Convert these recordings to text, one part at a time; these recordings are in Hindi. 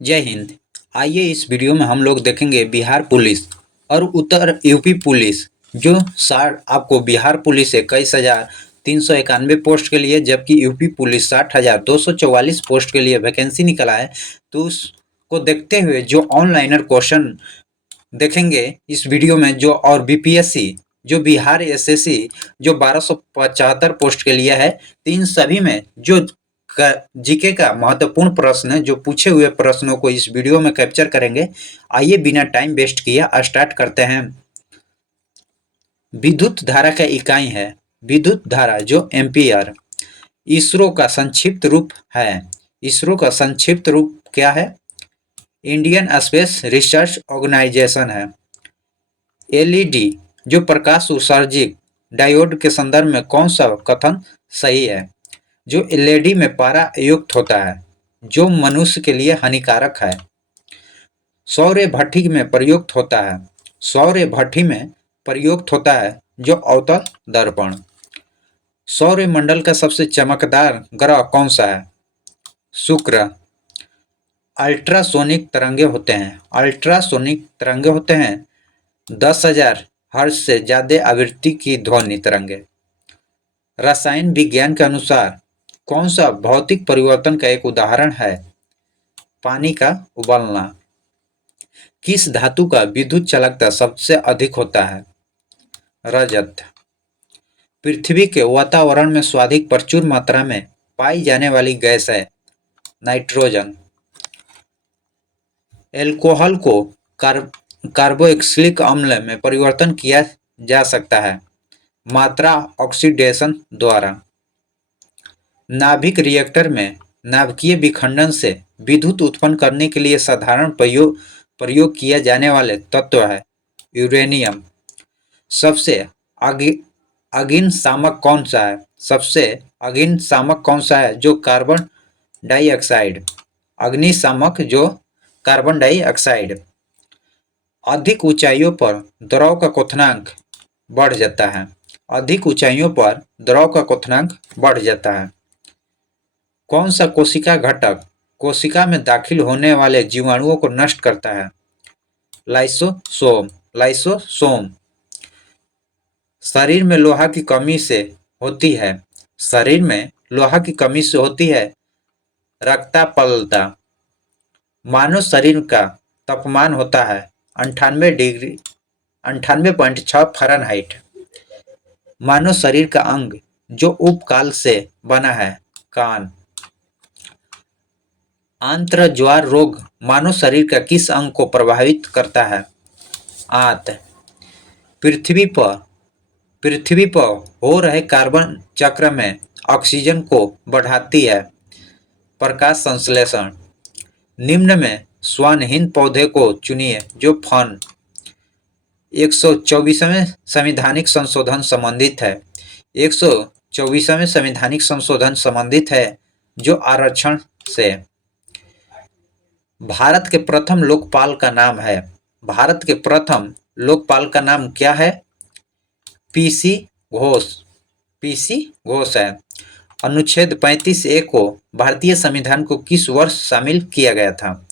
जय हिंद। आइए इस वीडियो में हम लोग देखेंगे बिहार पुलिस और उत्तर यूपी पुलिस। जो साठ आपको बिहार पुलिस 21,391 पोस्ट के लिए, जबकि यूपी पुलिस 60,244 पोस्ट के लिए वैकेंसी निकला है। तो उसको देखते हुए जो ऑनलाइनर क्वेश्चन देखेंगे इस वीडियो में, जो और बीपीएससी जो बिहार एसएससी जो 1275 पोस्ट के लिए है, तो इन सभी में जो जीके का महत्वपूर्ण प्रश्न है, जो पूछे हुए प्रश्नों को इस वीडियो में कैप्चर करेंगे। आइए बिना टाइम वेस्ट किए स्टार्ट करते हैं। विद्युत धारा का इकाई है विद्युत धारा, जो एम्पियर। इसरो का संक्षिप्त रूप है इसरो का संक्षिप्त रूप क्या है? इंडियन स्पेस रिसर्च ऑर्गेनाइजेशन है। एलईडी जो प्रकाश उत्सर्जक डायोड के संदर्भ में कौन सा कथन सही है? जो एलईडी में पारा युक्त होता है, जो मनुष्य के लिए हानिकारक है। सौर भट्ठी में प्रयुक्त होता है सौर भट्ठी में प्रयुक्त होता है जो अवतल दर्पण। सौर मंडल का सबसे चमकदार ग्रह कौन सा है? शुक्र। अल्ट्रासोनिक तरंगे होते हैं 10,000 हर्ट्ज से ज्यादा आवृत्ति की ध्वनि तरंगे। रसायन विज्ञान के अनुसार कौन सा भौतिक परिवर्तन का एक उदाहरण है? पानी का उबलना। किस धातु का विद्युत चालकता सबसे अधिक होता है? रजत। पृथ्वी के वातावरण में सर्वाधिक प्रचुर मात्रा में पाई जाने वाली गैस है नाइट्रोजन। एल्कोहल को कार्बोक्सिलिक अम्ल में परिवर्तन किया जा सकता है मात्रा ऑक्सीडेशन द्वारा। नाभिक रिएक्टर में नाभिकीय विखंडन से विद्युत उत्पन्न करने के लिए साधारण प्रयोग किया जाने वाले तत्व है यूरेनियम। सबसे अग्निशामक कौन सा है? जो कार्बन डाइऑक्साइड। अग्निशामक जो कार्बन डाइऑक्साइड। अधिक ऊंचाइयों पर द्रव का क्वथनांक बढ़ जाता है कौन सा कोशिका घटक कोशिका में दाखिल होने वाले जीवाणुओं को नष्ट करता है? लाइसोसोम। शरीर में लोहा की कमी से होती है रक्ताल्पता। मानव शरीर का तापमान होता है 98.6 फ़ारेनहाइट। मानव शरीर का अंग जो उपकाल से बना है कान। आंत्रज्वार रोग मानव शरीर का किस अंग को प्रभावित करता है? आंत। पृथ्वी पर हो रहे कार्बन चक्र में ऑक्सीजन को बढ़ाती है प्रकाश संश्लेषण। निम्न में श्वानहीन पौधे को चुनिए जो फन 124वें संवैधानिक संशोधन संबंधित है 124वें संवैधानिक संशोधन संबंधित है जो आरक्षण से। भारत के प्रथम लोकपाल का नाम क्या है? पीसी घोष है। अनुच्छेद 35A को भारतीय संविधान को किस वर्ष शामिल किया गया था?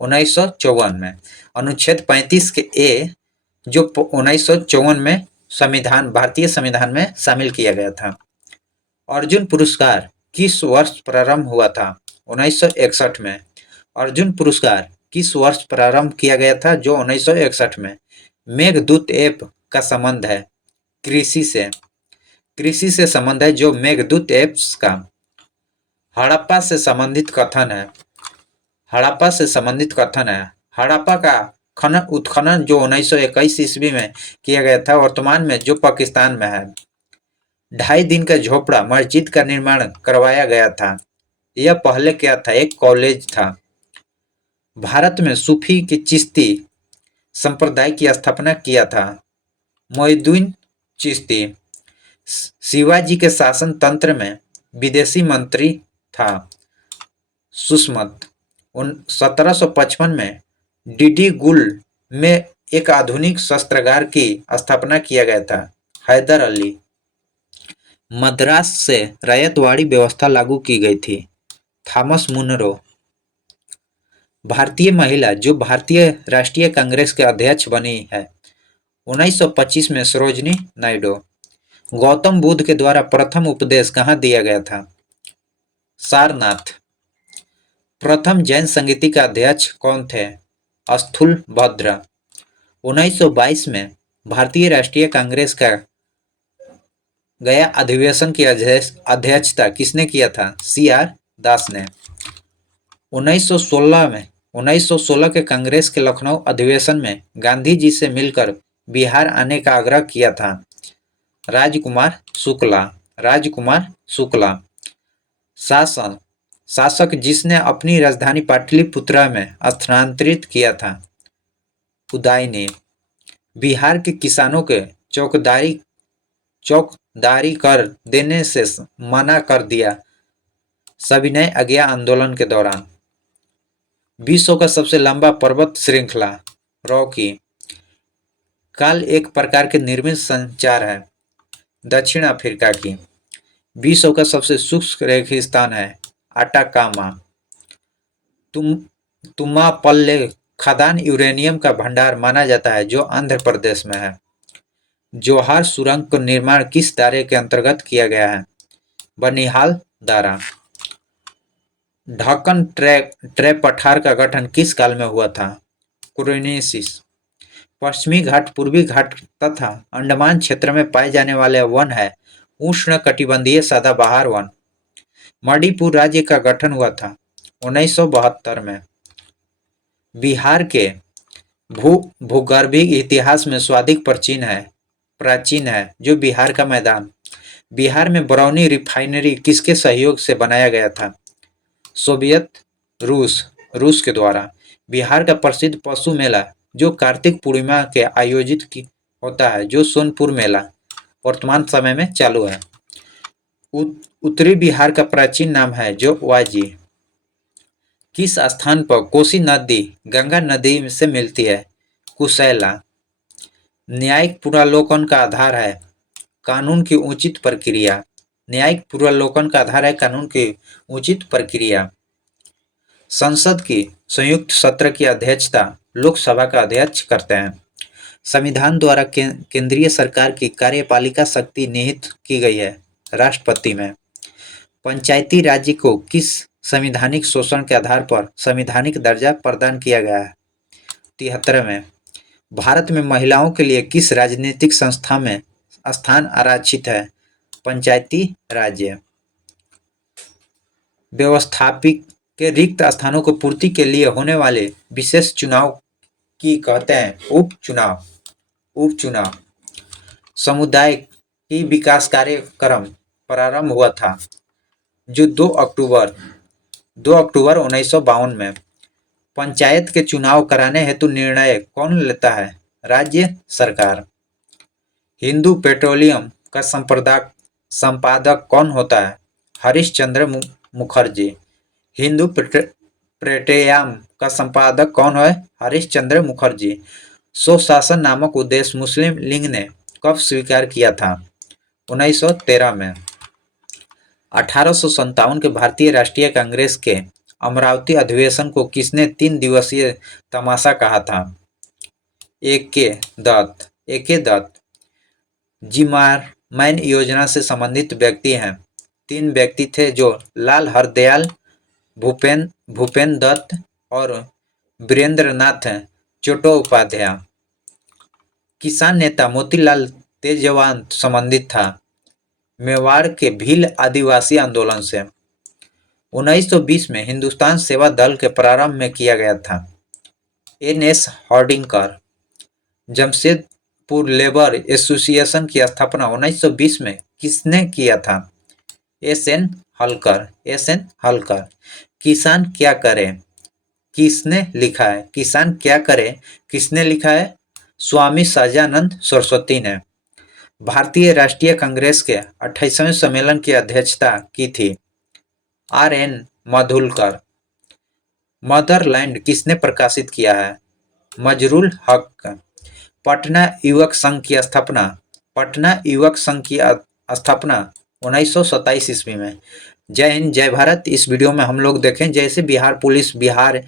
1954 में। अनुच्छेद 35 के ए जो 1954 में भारतीय संविधान में शामिल किया गया था। अर्जुन पुरस्कार किस वर्ष प्रारंभ हुआ था? 1961 में। अर्जुन पुरस्कार किस वर्ष प्रारंभ किया गया था? जो 1961 में। मेघदूत ऐप का संबंध है कृषि से संबंध है जो मेघदूत ऐप्स का। हड़प्पा से संबंधित कथन है हड़प्पा का उत्खनन जो 1921 ईस्वी में किया गया था, वर्तमान में जो पाकिस्तान में है। 2.5 दिन का झोपड़ा मस्जिद का निर्माण करवाया गया था। यह पहले क्या था? एक कॉलेज था। भारत में सूफी की चिश्ती संप्रदाय की स्थापना किया था मोइनुद्दीन चिश्ती। शिवाजी के शासन तंत्र में विदेशी मंत्री था सुषमत। 1755 में डिंडीगुल में एक आधुनिक शस्त्रागार की स्थापना किया गया था हैदर अली। मद्रास से रैयतवाड़ी व्यवस्था लागू की गई थी थॉमस मुनरो। भारतीय महिला जो भारतीय राष्ट्रीय कांग्रेस के अध्यक्ष बनी है 1925 में सरोजनी नायडू। गौतम बुद्ध के द्वारा प्रथम उपदेश कहाँ दिया गया था? सारनाथ। प्रथम जैन संगीति का अध्यक्ष कौन थे? स्थूलभद्र। 1922 में भारतीय राष्ट्रीय कांग्रेस का गया अधिवेशन की अध्यक्षता किसने किया था? सी.आर. दास ने। 1916 के कांग्रेस के लखनऊ अधिवेशन में गांधी जी से मिलकर बिहार आने का आग्रह किया था? राजकुमार शुक्ला। राजकुमार शुक्ला। शासक जिसने अपनी राजधानी पाटलिपुत्रा में स्थानांतरित किया था? उदयनी। बिहार के किसानों के चौकदारी कर देने से मना कर दिया सविनय अवज्ञा आंदोलन के दौरान। विश्व का सबसे लंबा पर्वत श्रृंखला? रॉकी। काल एक प्रकार के निर्मित संचार है? दक्षिण अफ्रीका की। विश्व का सबसे शुष्क रेगिस्तान है? अटाकामा। तुम्मापल्ले खदान यूरेनियम का भंडार माना जाता है जो आंध्र प्रदेश में है। जोहार सुरंग का निर्माण किस दायरे के अंतर्गत किया गया है? बनिहाल दारा। ढक्कन ट्रे पठार का गठन किस काल में हुआ था? क्रोनेसिस। पश्चिमी घाट पूर्वी घाट तथा अंडमान क्षेत्र में पाए जाने वाले वन है उष्ण कटिबंधीय सदाबहार वन। मणिपुर राज्य का गठन हुआ था 1972 में। बिहार के भूगर्भिक इतिहास में स्वादिक प्राचीन है जो बिहार का मैदान। बिहार में बरौनी रिफाइनरी किसके सहयोग से बनाया गया था? सोवियत रूस के द्वारा। बिहार का प्रसिद्ध पशु मेला जो कार्तिक पूर्णिमा के आयोजित होता है जो सोनपुर मेला वर्तमान समय में चालू है। उत्तरी बिहार का प्राचीन नाम है जो वाजी। किस स्थान पर कोसी नदी गंगा नदी से मिलती है? कुशैला। न्यायिक पुनर्लोकन का आधार है कानून की उचित प्रक्रिया। न्यायिक पुनर्लोकन का आधार है कानून की उचित प्रक्रिया। संसद की संयुक्त सत्र की अध्यक्षता लोकसभा का अध्यक्ष करते हैं। संविधान द्वारा केंद्रीय सरकार की कार्यपालिका शक्ति निहित की गई है राष्ट्रपति में। पंचायती राज्य को किस संवैधानिक शोषण के आधार पर संवैधानिक दर्जा प्रदान किया गया है? 73 में। भारत में महिलाओं के लिए किस राजनीतिक संस्था में स्थान आरक्षित है? पंचायती राज्य। व्यवस्थापिक के रिक्त स्थानों को पूर्ति के लिए होने वाले विशेष चुनाव की कहते हैं उपचुनाव। समुदाय की विकास कार्यक्रम प्रारंभ हुआ था जो 2 अक्टूबर 1952 में। पंचायत के चुनाव कराने हेतु निर्णय कौन लेता है? राज्य सरकार। हिंदू पेट्रोलियम का संपादक कौन होता है? हरीशचंद्र मुखर्जी। हिंदू पेट्रोलियम का संपादक कौन है? हरीशचंद्र मुखर्जी। स्वशासन नामक उद्देश्य मुस्लिम लीग ने कब स्वीकार किया था? 1913 में। 1857 के भारतीय राष्ट्रीय कांग्रेस के अमरावती अधिवेशन को किसने 3 दिवसीय तमाशा कहा था? ए.के. दत्त। जिमारमैन योजना से संबंधित व्यक्ति हैं। 3 व्यक्ति थे जो लाल हरदयाल, भूपेन दत्त और वीरेंद्रनाथ चट्टोपाध्याय। किसान नेता मोतीलाल तेजवान संबंधित था मेवाड़ के भील आदिवासी आंदोलन से। 1920 में हिंदुस्तान सेवा दल के प्रारंभ में किया गया था। एन.एस. हॉर्डिंकर। जमशेदपुर लेबर एसोसिएशन की स्थापना 1920 में किसने किया था? एस.एन. हलकर। किसान क्या करे किसने लिखा है? किसान क्या करे किसने लिखा है? स्वामी सहजानंद सरस्वती ने। भारतीय राष्ट्रीय कांग्रेस के 28वें सम्मेलन की अध्यक्षता की थी आर.एन. मालुलकर। मदरलैंड किसने प्रकाशित किया है? मजरूल हक। पटना युवक संघ की स्थापना 1927 ईस्वी में। जय हिंद जय भारत। इस वीडियो में हम लोग देखें जैसे Bihar police Bihar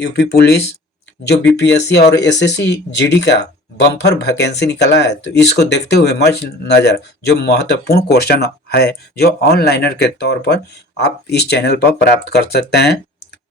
UP police जो बीपीएससी और एसएससी जीडी का बम्पर वैकेंसी निकला है, तो इसको देखते हुए मर्ज नज़र जो महत्वपूर्ण क्वेश्चन है जो ऑनलाइनर के तौर पर आप इस चैनल पर प्राप्त कर सकते हैं।